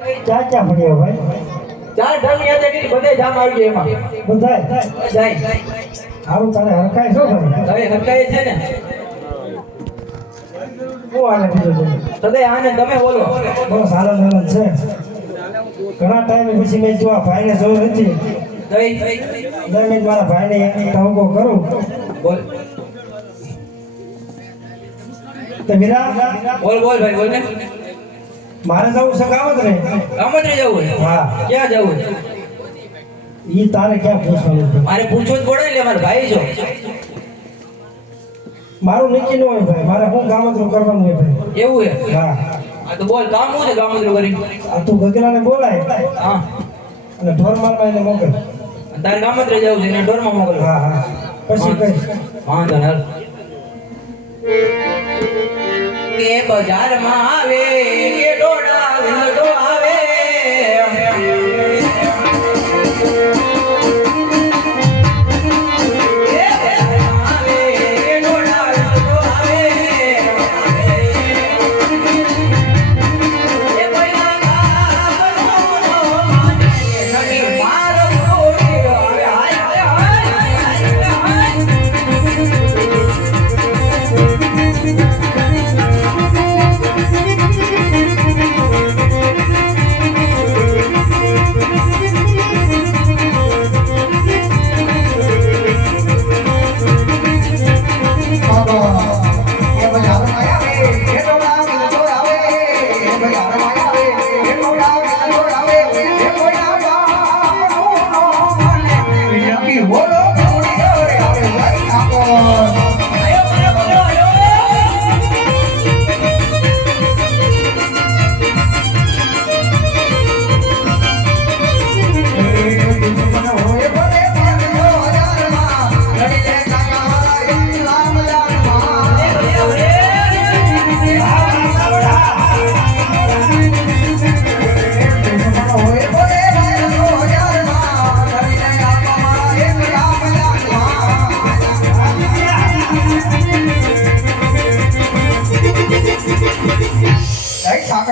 क्या क्या बढ़िया भाई ચાર ઢામ યાદ કરી બધે જામ આવી ગયો એમાં બધાય જાય આવું તારે હરખાય છો ભાઈ હવે હરકાય છે ને હું આને બીજું સદે આને તમે બોલો બસ આનંદ છે ઘણા ટાઈમ પછી મેં જો આ ભાઈને જોયો નથી જય મેં મારા ભાઈને ટહુકો કરું બોલ તો વીરા બોલ બોલ ભાઈ બોલ ને મારે જવું છે ગામત્રે ગામત્રે જવું છે હા ક્યાં જવું છે ઈ તારે ક્યાં પૂછવાનું છે મારે પૂછવું જ પડે એટલે મારા ભાઈ છો મારું નક્કી ન હોય ભાઈ મારે હું ગામત્રું કરવાનું હોય ભાઈ એવું છે હા આ તો બોલ કામ શું છે ગામત્રું કરી આ તું ગગલાને બોલાય હા અને ઢોર મારવા એને મોકલ તારે ગામત્રે જવું છે ને ડોરમાં મોકલો હા હા પછી કઈ વાંધો ને કે બજારમાં આવે કે ડોડા વિલડો આવે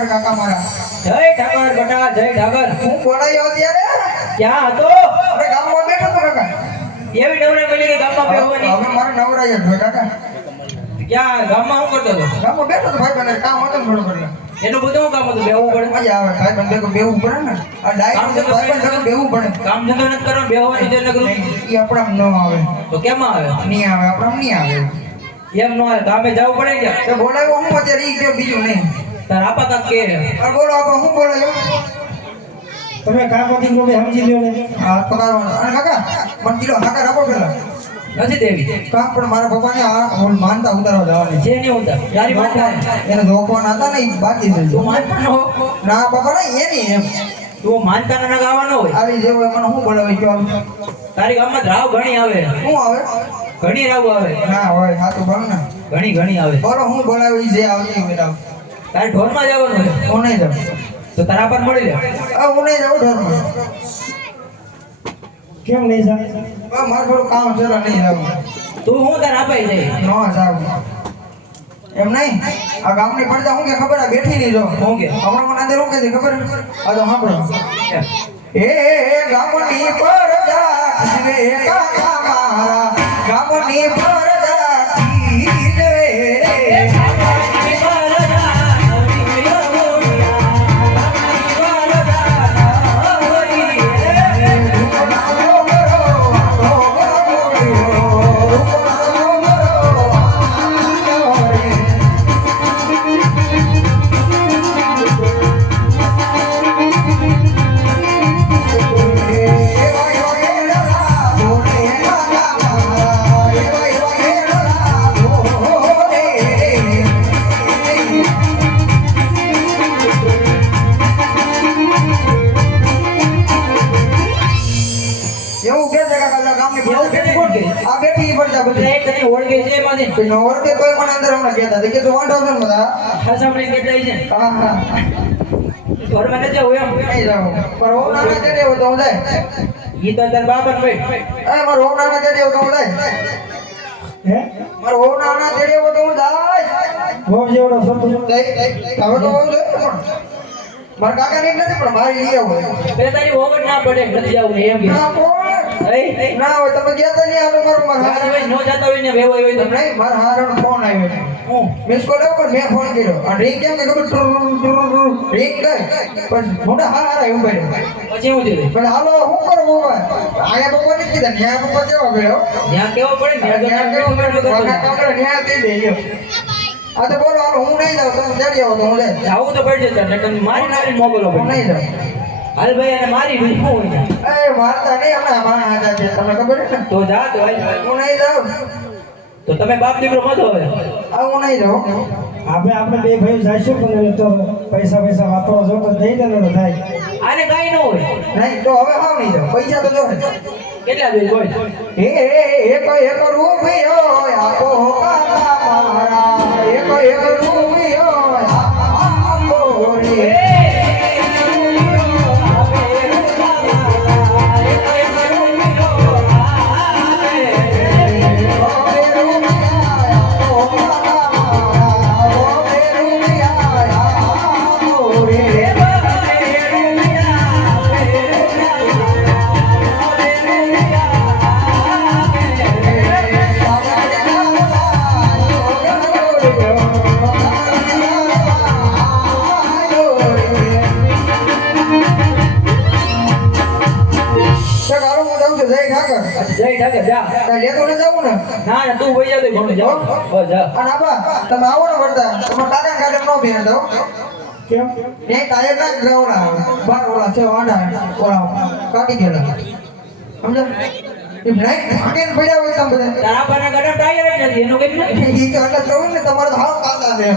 કાકા મારા જય ઠાકર બટા જય ઠાકર હું બોલાયો ત્યારે ક્યાં હતો અરે ગામમાં બેઠો તો કાકા એવી નવરા મળી કે ગામમાં બેહવાની હવે મારે નવરાય જ હોય કાકા ક્યાં ગામમાં શું કરતો હતો ગામમાં બેઠો તો ભાઈ બને કામ હતું ને બરોબર એનું બધું શું કામ હતું બેહવું પડે મજા આવે ભાઈ બંધ ભેગું બેહવું પડે ને આ ડાયરેક્ટ છે ભાઈ બંધ ભેગું બેહવું પડે કામ ધંધો નથી કરવાનો બેહવાની છે નકરું ઈ આપણા ન આવે તો કેમાં આવે નહીં આવે આપણા નહીં આવે એમ ન આવે કામે જવું પડે કે તો બોલાવ્યો હું અત્યારે ઈ કે બીજું નહીં તાર આપા કાક કે અરે બોલો આપણે હું બોલાયો તમે કામ હતી તો સમજી લ્યો ને હા પકાવવાનો અને કાકા મને કિલો હાકા રાખો પેલા નથી દેવી કામ પણ મારા પપ્પાને આ ઓલ માનતા ઉતારવા જવાની છે નહીં ઉતાર તારી માનતા એને ધોકવાના હતા ને ઈ બાકી છે તું માનતા ન હો ના બાપા ના એની એમ તું માનતા ના ગાવાનો હોય આવી જેવું મને શું બોલાવે કયો તારી ગામમાં રાવ ઘણી આવે શું આવે ઘણી રાવ આવે ના હોય હા તો બોલ ને ઘણી ઘણી આવે બોલો હું બોલાવે ઈ જે આવતી હોય રાવ તારે ઢોરમાં જવાનું હોય હું નહીં જાઉં તો તારા પર મળી લે હું નહીં જાઉં ઢોરમાં કેમ નહીં જાય મારે થોડું કામ છે એટલે નહીં જાઉં તું હું તાર અપાઈ જાય ન જાઉં એમ નહીં આ ગામની પડતા હું કે ખબર આ બેઠી નહીં જો હું કે હમણાં મને અંદર હું કે છે ખબર આ તો સાંભળો એમ. એ ગામની પડદા ખીજવે કાકા મારા ગામની પડદા ખીજવે ઓળખે કોઈ મને અંદર હમણાં કહેતા કે તું વાંઢો છો ને બધા હસામણી કેટલાય છે હા હા ઘરમાં નથી જવું એમ નહીં જાઉં પર ઓમ નાના તેડે હોય તો હું જાય ઈ તો તાર બાપા ને ભાઈ મારો ઓમ નાના તેડે હોય તો હું જાય હે મારો ઓમ નાના તેડે હોય તો હું જાય બહુ જેવડો શબ્દ હવે તો બહુ જોઈએ પણ મારા કાકા ને નથી પણ મારી લઈ આવો એટલે તારી ઓવર ના પડે નથી આવું એમ કે ના કોણ એ ના હોય તમે ગયા તા નહીં આલો મારો મારા ગાડી ભાઈ નો જાતા હોય ને વેવો હોય તો નહીં મારા હારાનો ફોન આવ્યો છે હું મિસ કોલ આવ્યો પણ મેં ફોન કર્યો અને રિંગ કેમ કે ખબર રિંગ ગઈ પછી મોટા હારા એવું કર્યું પછી હું થયું પણ હાલો હું કરો મોબાઈલ આયા પપ્પા નથી કીધા ન્યા પપ્પા કેવા ગયો ત્યાં કેવો પડે ને ન્યા કેવો ગયો ન્યા દઈ દે લ્યો આ તો બોલો હાલો હું નહીં જાઉં તમે જડી આવો તો હું લે જાવું તો પડશે તને તમે મારી નાખી મોકલો હું નહીં જાઉં હાલ ભાઈ અને મારી ભાઈ શું હોય એ મારતા નહીં હમણાં મારા હાથા છે તમને ખબર છે ને તો જા તો ભાઈ હું નહીં જાઉં તો તમે બાપ દીકરો મત હવે આ હું નહીં જાઉં આપણે બે ભાઈ જઈશું પણ એ તો પૈસા વાપરવા જો તો દઈ દેવાનો થાય. આને કાઈ ન હોય નહીં તો હવે હાવ નહીં જાઉં પૈસા તો જોહે કેટલા જોઈએ બોલ એક રૂપિયો આપો કાકા મારા એક રૂપિયો આપો રે જય ઠાકર જા લેતો ન જાવું ને ના ના તું વઈ જા તો ઘણું જા બસ જા અને આપા તમે આવો ને વળતા તમે ટાટા ગાડી નો ભેર દો કેમ ને ટાયર ના ગ્રાઉન્ડ બાર ઓલા છે વાડા ઓલા કાઢી ગયેલા સમજો એ બ્રેક ભાગીને પડ્યા હોય તમે બધા તારા પાના ગડા ટાયર જ નથી એનું કઈ નથી ઈ તો એટલે કહું ને તમારે તો હાવ કાતા છે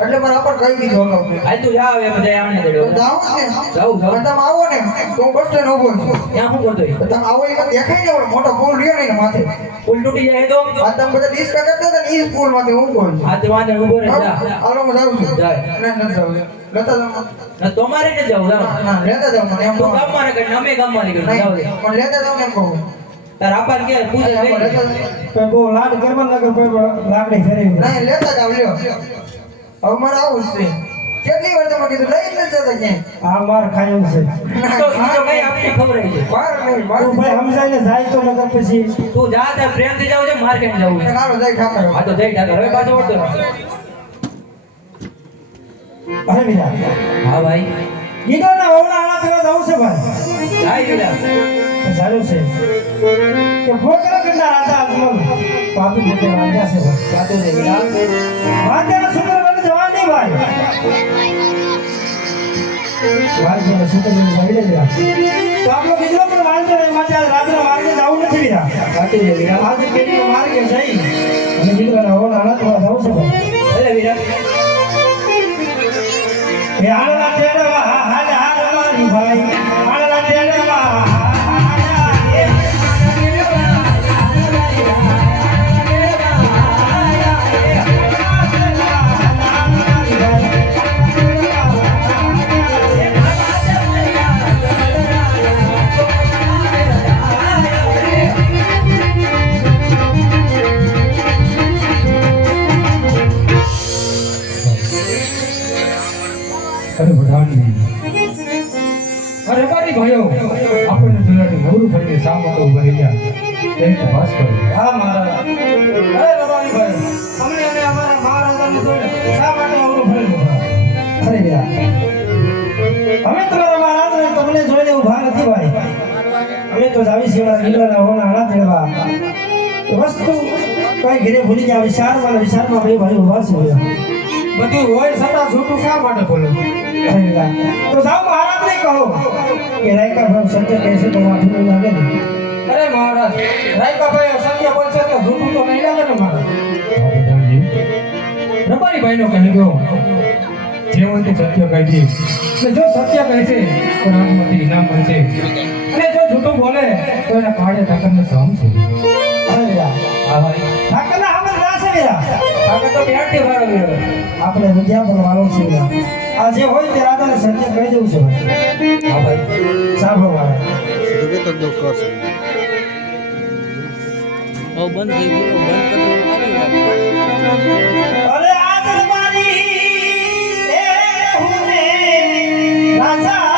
એટલે મારે આપણ કહી દીધું અગાઉ હાલ તું જા હવે બધા આવને દેડો જાવ ને જાઉં હવે તમે આવો ને તો હું બસ સ્ટેન્ડ ઉભો છું ત્યાં શું કરતો તમે આવો એમાં દેખાય ને ઓલો મોટો પુલ રહ્યો ને એના માથે પુલ તૂટી જાય તો આ તમે બધા ડિસ્કસ કરતા હતા ને ઈ પુલ માંથી હું કહું છું આ તો વાંધો ઉભો રહે જા હાલો હું જાઉં છું જાય ના ના જાઉં લેતા જાઉં ના તમારે ને જાવ જા ના લેતા જાઉં મને એમ તું કહું ગામ માં કરી અમે ગામ માં કરી જાવ દે પણ લેતા જાઉં એમ કહું તાર આપાન કે પૂછે લેતા નહીં જાઉં તો બહુ લાડ કરવા નગર પર લાકડી ફેરવી દે. નહીં લેતા જાવ લ્યો હવે મારે આવું જ છે કેટલી વાર તમે કીધું લઈ જ નથી જતા ક્યાંય આ માર ખાયું છે તો ઈ તો કઈ આપની ખબર છે બાર નહીં બાર તું ભાઈ સમજાય ને જાય તો નગર પછી તું જા તાર પ્રેમ થી જાવ છે માર્કેટ જાવ છે કારો જય ઠાકર આ તો જય ઠાકર હવે પાછો વળતો અરે બીજા હા ભાઈ ગીતોના વહુના આળા થવા જવું છે ભાઈ જાય ગીલા ચાલ્યું છે કે ભોકરા કેટલા રાતા આત્મન પાપી ગીતો રાજા છે ભાઈ જાતો છે ગીલા વાંધેલા સુંદર બની જવા નહીં ભાઈ વાંધેલા સુંદર બની જવી દે બીરા તો આપણો બીજો પણ વાંધો નહીં માટે આજ રાત્રે માર્ગે જવું નથી બીરા જાતો છે ગીલા આજે કેટલી માર્ગે જઈ અને ગીતોના વહુના આળા થવા જવું છે ભાઈ ભલે વીરા એ આળા તેડવા હાલ હાલ મારી ભાઈ આળા તેડવા અરે વઢાણની અરે મારી ભાઈઓ આપણને જોડાને નવરું ફરીને શા માટે ઉભા રહી ગયા તેની તપાસ કરો હા મારા અરે રબારી ભાઈ અમને અને અમારા મહારાજાને જોઈને શા માટે અવરું ભરેલું અરે યાર અમે તમારા મહારાજને તમને જોઈને ઊભા નથી ભાઈ અમે તો જાવી છીએ ગીલાના હોના આળા તેડવા વસ્તુ કઈ ઘરે ભૂલી ગયા વિચારમાં ભાઈ ભાઈ ઊભા છે બધું હોય છતાં છૂટું શા માટે બોલો અરે યાર તો જાઓ મહારાજને કહો કે રાયકા ભાઈ સત્ય કહેશે તો માથું નહીં લાગે ને અરે મહારાજ રાયકાભાઈ અસત્ય બોલશે તો છૂટું તો નહીં લાગે ને મહારાજ રબારી ભાઈનો કહી દો જે હોય તે સત્ય કહી દે એટલે જો સત્ય કહેશે તો રામમાંથી ઇનામ મળશે અને જો જૂઠું બોલે તો એના કાળે ઠાકરને સહમ છે અરે યાર હા ભાઈ ઠાકરના હામે ના છે વીરા આપણે તો પ્યારથી વાળો વીરો આપણે વિદ્યા પર વાળો છે વીરા આ જે હોય તે રાધાને સત્ય કહી દેવું છે ભાઈ હા ભાઈ સાંભળો મારે બંધ થઈ ગયું બંધ અરે આ દરબારી એ હુને રાજા